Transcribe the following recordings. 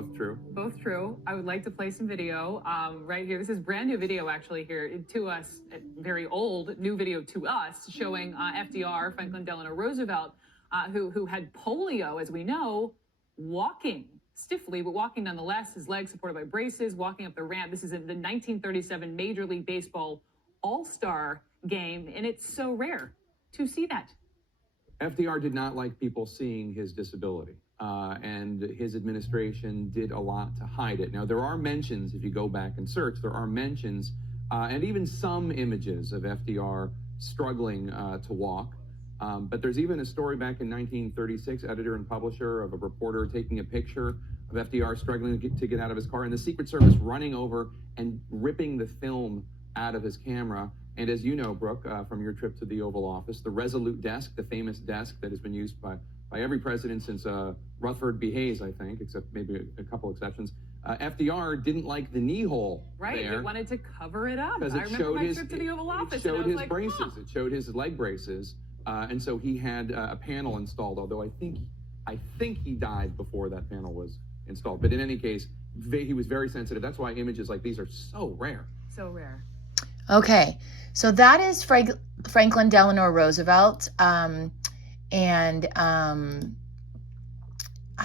both true. Both true. I would like to play some video right here. This is brand new video actually here to us, very old, new video to us, showing FDR, Franklin Delano Roosevelt, who had polio, as we know, walking stiffly, but walking nonetheless, his legs supported by braces, walking up the ramp. This is in the 1937 Major League Baseball All-Star game, and it's so rare to see that. FDR did not like people seeing his disability, and his administration did a lot to hide it. Now, there are mentions, if you go back and search, there are mentions and even some images of FDR struggling to walk. But there's even a story back in 1936, editor and publisher of a reporter taking a picture of FDR struggling to get out of his car, and the Secret Service running over and ripping the film out of his camera. And as you know, Brooke, from your trip to the Oval Office, the Resolute desk, the famous desk that has been used by every president since Rutherford B. Hayes, I think, except maybe a couple exceptions. FDR didn't like the knee hole right, there. He wanted to cover it up. Because I remember my trip to the Oval Office. It showed his like, braces. huh. It showed his leg braces. And so he had a panel installed, although I think he died before that panel was installed. But in any case, he was very sensitive. That's why images like these are so rare. So rare. Okay, so that is Franklin Delano Roosevelt. I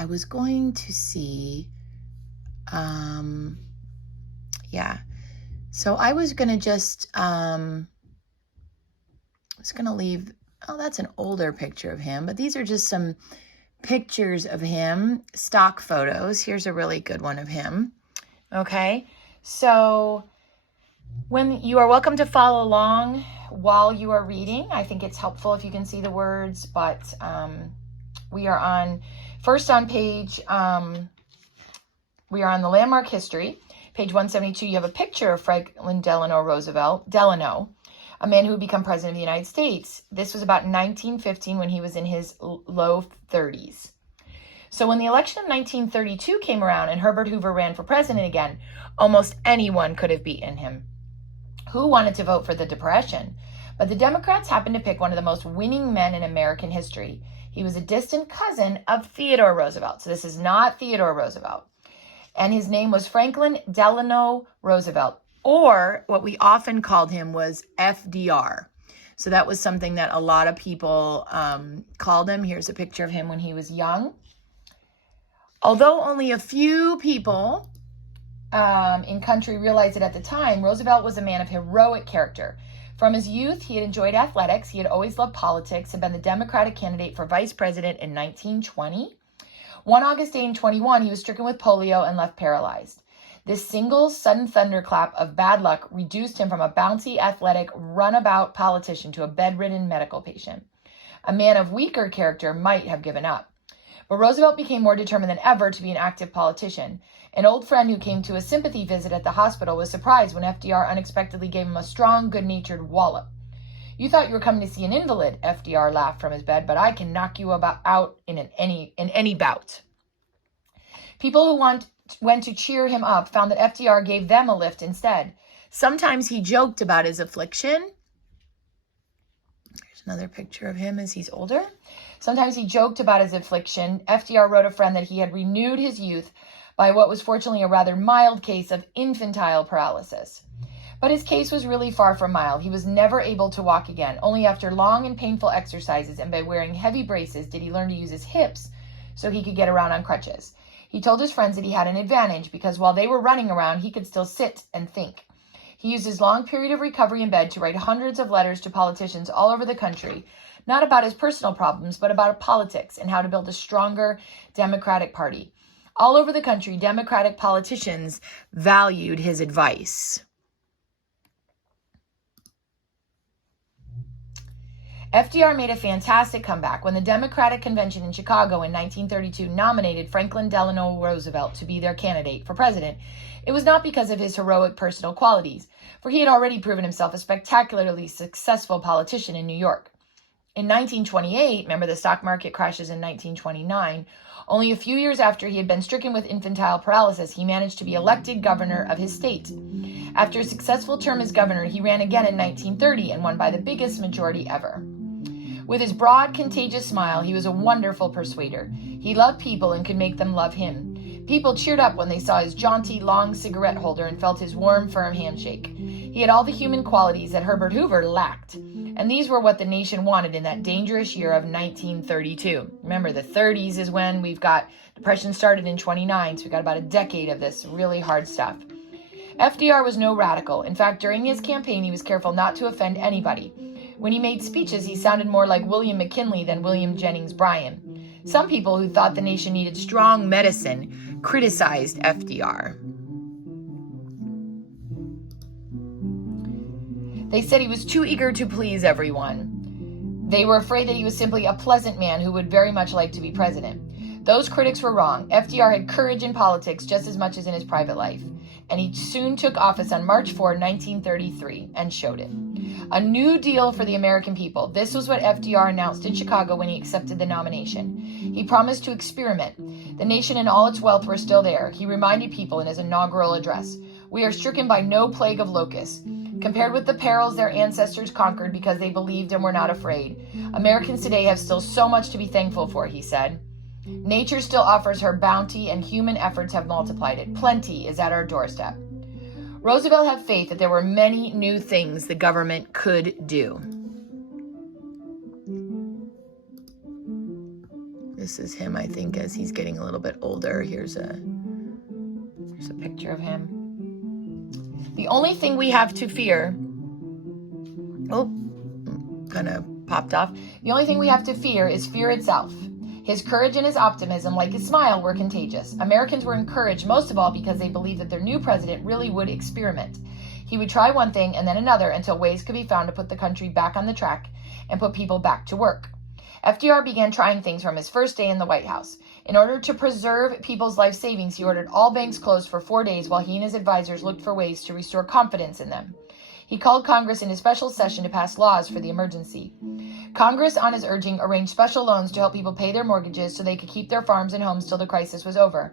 was going to see, yeah. So I was going to just, I was going to leave, oh, that's an older picture of him, but these are just some pictures of him, stock photos. Here's a really good one of him. Okay, so when you are welcome to follow along while you are reading. I think it's helpful if you can see the words, but we are first on page, we are on the landmark history, page 172. You have a picture of Franklin Delano Roosevelt, a man who would become president of the United States. This was about 1915 when he was in his low 30s. So when the election of 1932 came around and Herbert Hoover ran for president again, almost anyone could have beaten him. Who wanted to vote for the Depression? But the Democrats happened to pick one of the most winning men in American history. He was a distant cousin of Theodore Roosevelt. So this is not Theodore Roosevelt. And his name was Franklin Delano Roosevelt, or what we often called him was FDR. So that was something that a lot of people called him. Here's a picture of him when he was young. Although only a few people in country realized it at the time, Roosevelt was a man of heroic character. From his youth, he had enjoyed athletics. He had always loved politics and been the Democratic candidate for vice president in 1920. One August day in 21, he was stricken with polio and left paralyzed. This single sudden thunderclap of bad luck reduced him from a bouncy, athletic, runabout politician to a bedridden medical patient. A man of weaker character might have given up. But Roosevelt became more determined than ever to be an active politician. An old friend who came to a sympathy visit at the hospital was surprised when FDR unexpectedly gave him a strong, good-natured wallop. "You thought you were coming to see an invalid," FDR laughed from his bed, "but I can knock you out in any bout." People who went to cheer him up found that FDR gave them a lift instead. Sometimes he joked about his affliction. There's another picture of him as he's older. Sometimes he joked about his affliction. FDR wrote a friend that he had renewed his youth by what was fortunately a rather mild case of infantile paralysis. But his case was really far from mild. He was never able to walk again. Only after long and painful exercises and by wearing heavy braces did he learn to use his hips so he could get around on crutches. He told his friends that he had an advantage because while they were running around, he could still sit and think. He used his long period of recovery in bed to write hundreds of letters to politicians all over the country, not about his personal problems, but about politics and how to build a stronger Democratic Party. All over the country, Democratic politicians valued his advice. FDR made a fantastic comeback when the Democratic Convention in Chicago in 1932 nominated Franklin Delano Roosevelt to be their candidate for president. It was not because of his heroic personal qualities, for he had already proven himself a spectacularly successful politician in New York. In 1928, remember the stock market crashes in 1929, only a few years after he had been stricken with infantile paralysis, he managed to be elected governor of his state. After a successful term as governor, he ran again in 1930 and won by the biggest majority ever. With his broad, contagious smile, he was a wonderful persuader. He loved people and could make them love him. People cheered up when they saw his jaunty, long cigarette holder and felt his warm, firm handshake. He had all the human qualities that Herbert Hoover lacked. And these were what the nation wanted in that dangerous year of 1932. Remember, the 30s is when Depression started in 29, so we got about a decade of this really hard stuff. FDR was no radical. In fact, during his campaign, he was careful not to offend anybody. When he made speeches, he sounded more like William McKinley than William Jennings Bryan. Some people who thought the nation needed strong medicine criticized FDR. They said he was too eager to please everyone. They were afraid that he was simply a pleasant man who would very much like to be president. Those critics were wrong. FDR had courage in politics just as much as in his private life. And he soon took office on March 4, 1933, and showed it. A new deal for the American people. This was what FDR announced in Chicago when he accepted the nomination. He promised to experiment. The nation and all its wealth were still there. He reminded people in his inaugural address, "We are stricken by no plague of locusts. Compared with the perils their ancestors conquered because they believed and were not afraid, Americans today have still so much to be thankful for," he said. "Nature still offers her bounty and human efforts have multiplied it. Plenty is at our doorstep." Roosevelt had faith that there were many new things the government could do. This is him, I think, as he's getting a little bit older. Here's a picture of him. The only thing we have to fear... Oh, kind of popped off. The only thing we have to fear is fear itself. His courage and his optimism, like his smile, were contagious. Americans were encouraged most of all because they believed that their new president really would experiment. He would try one thing and then another until ways could be found to put the country back on the track and put people back to work. FDR began trying things from his first day in the White House. In order to preserve people's life savings, he ordered all banks closed for 4 days while he and his advisors looked for ways to restore confidence in them. He called Congress in a special session to pass laws for the emergency. Congress, on his urging, arranged special loans to help people pay their mortgages so they could keep their farms and homes till the crisis was over.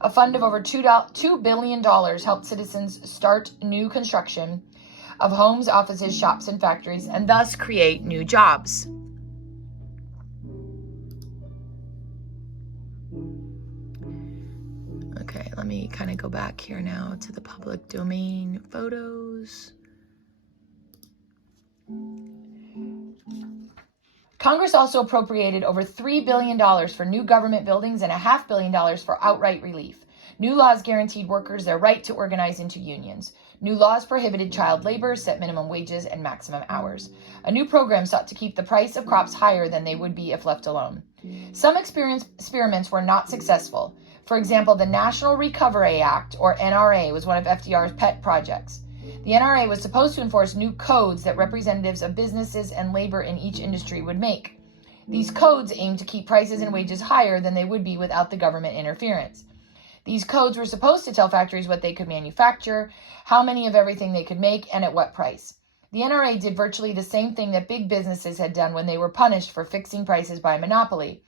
A fund of over $2 billion helped citizens start new construction of homes, offices, shops, and factories, and thus create new jobs. Okay, let me kind of go back here now to the public domain photos. Congress also appropriated over $3 billion for new government buildings and $500 million for outright relief. New laws guaranteed workers their right to organize into unions. New laws prohibited child labor, set minimum wages, and maximum hours. A new program sought to keep the price of crops higher than they would be if left alone. Some experiments were not successful. For example, the National Recovery Act, or NRA, was one of FDR's pet projects. The NRA was supposed to enforce new codes that representatives of businesses and labor in each industry would make. These codes aimed to keep prices and wages higher than they would be without the government interference. These codes were supposed to tell factories what they could manufacture, how many of everything they could make, and at what price. The NRA did virtually the same thing that big businesses had done when they were punished for fixing prices by monopoly.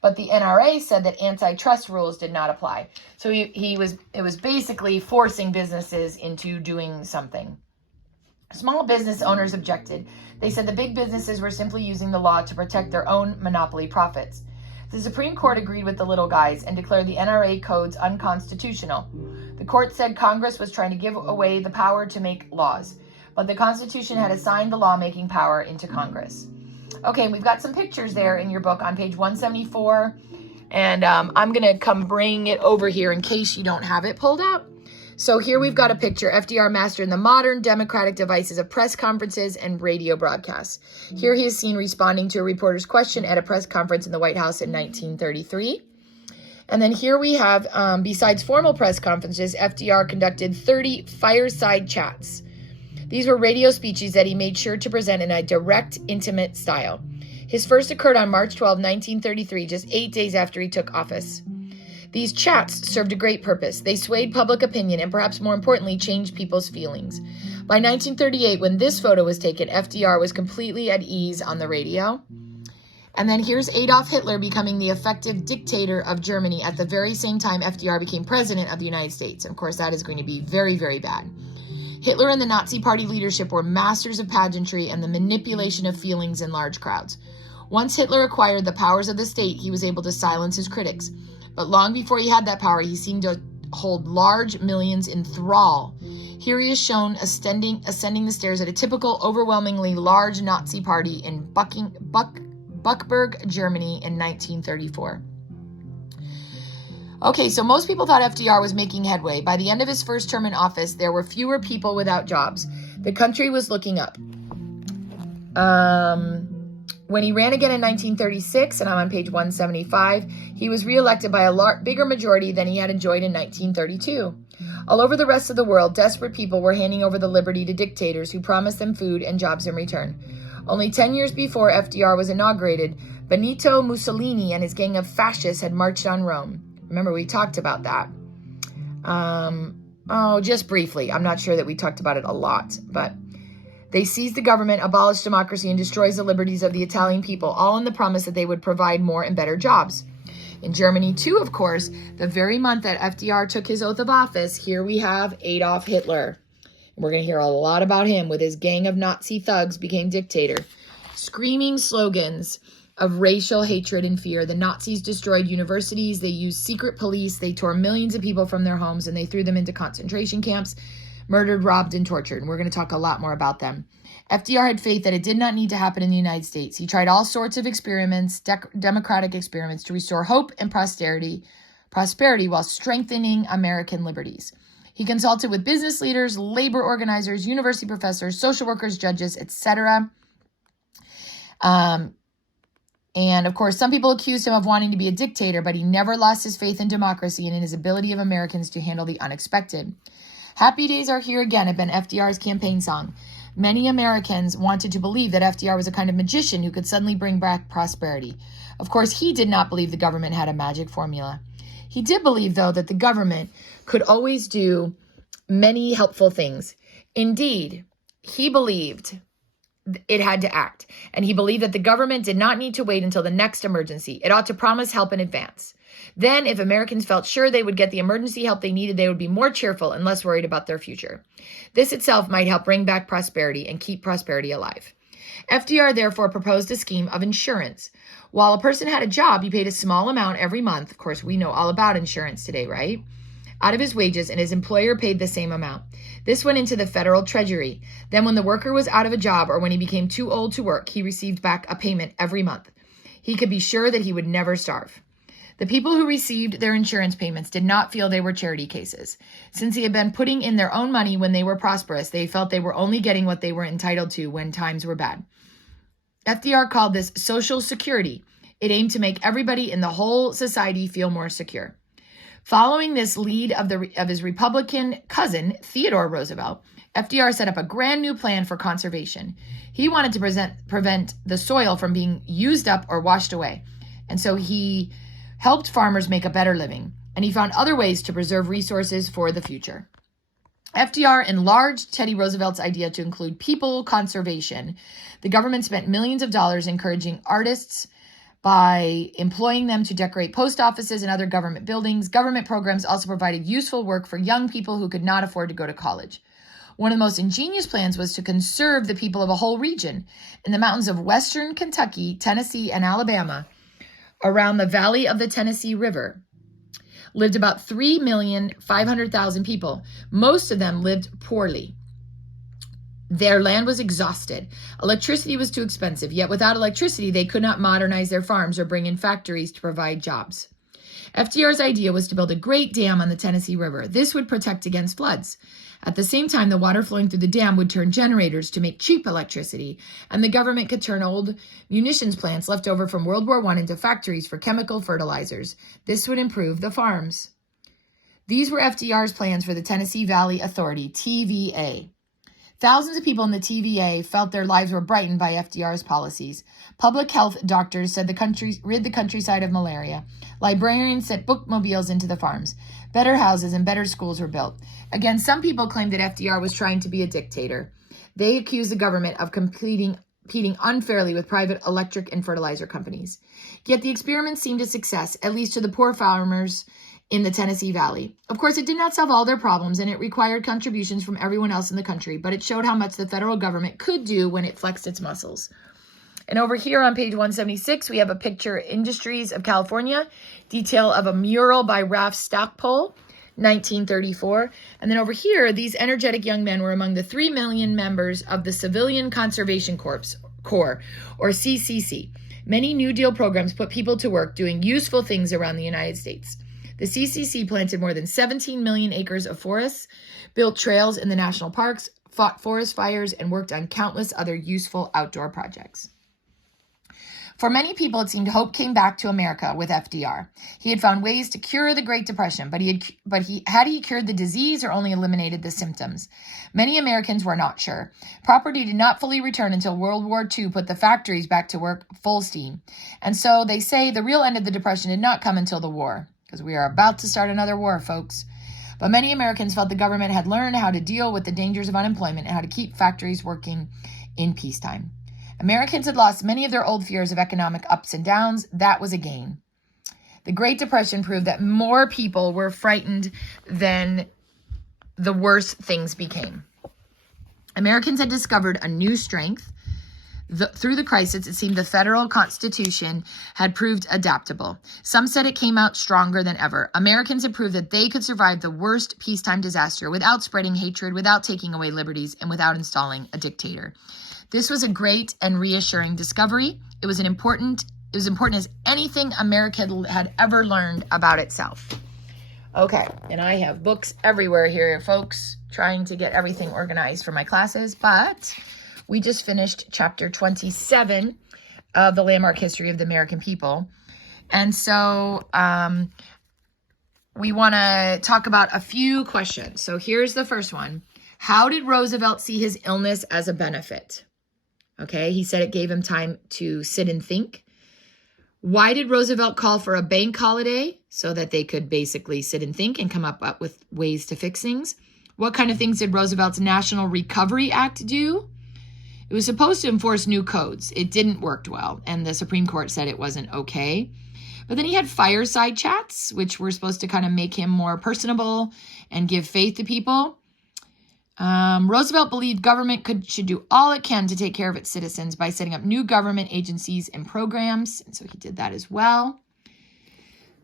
But the NRA said that antitrust rules did not apply. So it was basically forcing businesses into doing something. Small business owners objected. They said the big businesses were simply using the law to protect their own monopoly profits. The Supreme Court agreed with the little guys and declared the NRA codes unconstitutional. The court said Congress was trying to give away the power to make laws, but the Constitution had assigned the lawmaking power into Congress. Okay, we've got some pictures there in your book on page 174, and I'm going to come bring it over here in case you don't have it pulled up. So here we've got a picture, FDR mastering the modern democratic devices of press conferences and radio broadcasts. Here he is seen responding to a reporter's question at a press conference in the White House in 1933. And then here we have, besides formal press conferences, FDR conducted 30 fireside chats. These were radio speeches that he made sure to present in a direct, intimate style. His first occurred on March 12, 1933, just 8 days after he took office. These chats served a great purpose. They swayed public opinion and, perhaps more importantly, changed people's feelings. By 1938, when this photo was taken, FDR was completely at ease on the radio. And then here's Adolf Hitler becoming the effective dictator of Germany at the very same time FDR became president of the United States. Of course, that is going to be very, very bad. Hitler and the Nazi Party leadership were masters of pageantry and the manipulation of feelings in large crowds. Once Hitler acquired the powers of the state, he was able to silence his critics. But long before he had that power, he seemed to hold large millions in thrall. Here he is shown ascending the stairs at a typical, overwhelmingly large Nazi party in Buchberg, Germany in 1934. Okay, so most people thought FDR was making headway. By the end of his first term in office, there were fewer people without jobs. The country was looking up. When he ran again in 1936, and I'm on page 175, he was reelected by a bigger majority than he had enjoyed in 1932. All over the rest of the world, desperate people were handing over the liberty to dictators who promised them food and jobs in return. Only 10 years before FDR was inaugurated, Benito Mussolini and his gang of fascists had marched on Rome. Remember, we talked about that. Just briefly. I'm not sure that we talked about it a lot, but they seized the government, abolished democracy, and destroys the liberties of the Italian people, all in the promise that they would provide more and better jobs. In Germany, too, of course, the very month that FDR took his oath of office, here we have Adolf Hitler. We're going to hear a lot about him with his gang of Nazi thugs became dictator. Screaming slogans of racial hatred and fear. The Nazis destroyed universities. They used secret police. They tore millions of people from their homes and they threw them into concentration camps, murdered, robbed, and tortured. And we're going to talk a lot more about them. FDR had faith that it did not need to happen in the United States. He tried all sorts of experiments, democratic experiments, to restore hope and prosperity while strengthening American liberties. He consulted with business leaders, labor organizers, university professors, social workers, judges, etc. And of course, some people accused him of wanting to be a dictator, but he never lost his faith in democracy and in his ability of Americans to handle the unexpected. Happy days are here again had been FDR's campaign song. Many Americans wanted to believe that FDR was a kind of magician who could suddenly bring back prosperity. Of course, he did not believe the government had a magic formula. He did believe, though, that the government could always do many helpful things. Indeed, he believed it had to act, and he believed that the government did not need to wait until the next emergency. It ought to promise help in advance. Then, if Americans felt sure they would get the emergency help they needed, they would be more cheerful and less worried about their future. This itself might help bring back prosperity and keep prosperity alive. FDR therefore proposed a scheme of insurance. While a person had a job, he paid a small amount every month. Of course, we know all about insurance today, right? Out of his wages, and his employer paid the same amount. This went into the federal treasury. Then when the worker was out of a job or when he became too old to work, he received back a payment every month. He could be sure that he would never starve. The people who received their insurance payments did not feel they were charity cases. Since he had been putting in their own money when they were prosperous, they felt they were only getting what they were entitled to when times were bad. FDR called this Social Security. It aimed to make everybody in the whole society feel more secure. Following this lead of his Republican cousin, Theodore Roosevelt, FDR set up a grand new plan for conservation. He wanted to prevent the soil from being used up or washed away. And so he helped farmers make a better living, and he found other ways to preserve resources for the future. FDR enlarged Teddy Roosevelt's idea to include people conservation. The government spent millions of dollars encouraging artists by employing them to decorate post offices and other government buildings. Government programs also provided useful work for young people who could not afford to go to college. One of the most ingenious plans was to conserve the people of a whole region. In the mountains of western Kentucky, Tennessee, and Alabama, around the valley of the Tennessee River, lived about 3,500,000 people. Most of them lived poorly. Their land was exhausted. Electricity was too expensive, yet without electricity, they could not modernize their farms or bring in factories to provide jobs. FDR's idea was to build a great dam on the Tennessee River. This would protect against floods. At the same time, the water flowing through the dam would turn generators to make cheap electricity, and the government could turn old munitions plants left over from World War I into factories for chemical fertilizers. This would improve the farms. These were FDR's plans for the Tennessee Valley Authority, TVA. Thousands of people in the TVA felt their lives were brightened by FDR's policies. Public health doctors said rid the countryside of malaria. Librarians sent bookmobiles into the farms. Better houses and better schools were built. Again, some people claimed that FDR was trying to be a dictator. They accused the government of competing unfairly with private electric and fertilizer companies. Yet the experiment seemed a success, at least to the poor farmers in the Tennessee Valley. Of course, it did not solve all their problems, and it required contributions from everyone else in the country, but it showed how much the federal government could do when it flexed its muscles. And over here on page 176, we have a picture, Industries of California, detail of a mural by Ralph Stackpole, 1934. And then over here, these energetic young men were among the 3 million members of the Civilian Conservation Corps, or CCC. Many New Deal programs put people to work doing useful things around the United States. The CCC planted more than 17 million acres of forests, built trails in the national parks, fought forest fires, and worked on countless other useful outdoor projects. For many people, it seemed hope came back to America with FDR. He had found ways to cure the Great Depression, but had he cured the disease or only eliminated the symptoms? Many Americans were not sure. Property did not fully return until World War II put the factories back to work full steam. And so they say the real end of the Depression did not come until the war, because we are about to start another war, folks. But many Americans felt the government had learned how to deal with the dangers of unemployment and how to keep factories working in peacetime. Americans had lost many of their old fears of economic ups and downs. That was a gain. The Great Depression proved that more people were frightened than the worse things became. Americans had discovered a new strength. Through the crisis, it seemed the federal constitution had proved adaptable. Some said it came out stronger than ever. Americans had proved that they could survive the worst peacetime disaster without spreading hatred, without taking away liberties, and without installing a dictator. This was a great and reassuring discovery. It was important as anything America had ever learned about itself. Okay, and I have books everywhere here, folks, trying to get everything organized for my classes, but we just finished chapter 27 of the Landmark History of the American People. And so we want to talk about a few questions. So here's the first one. How did Roosevelt see his illness as a benefit? Okay, he said it gave him time to sit and think. Why did Roosevelt call for a bank holiday? So that they could basically sit and think and come up with ways to fix things. What kind of things did Roosevelt's National Recovery Act do? It was supposed to enforce new codes. It didn't work well, and the Supreme Court said it wasn't okay. But then he had fireside chats, which were supposed to kind of make him more personable and give faith to people. Roosevelt believed government should do all it can to take care of its citizens by setting up new government agencies and programs. And so he did that as well.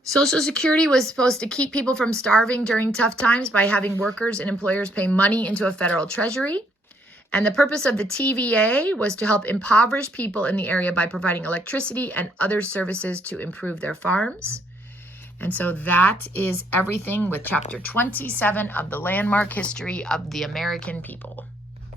Social Security was supposed to keep people from starving during tough times by having workers and employers pay money into a federal treasury. And the purpose of the TVA was to help impoverished people in the area by providing electricity and other services to improve their farms. And so that is everything with chapter 27 of the Landmark History of the American People.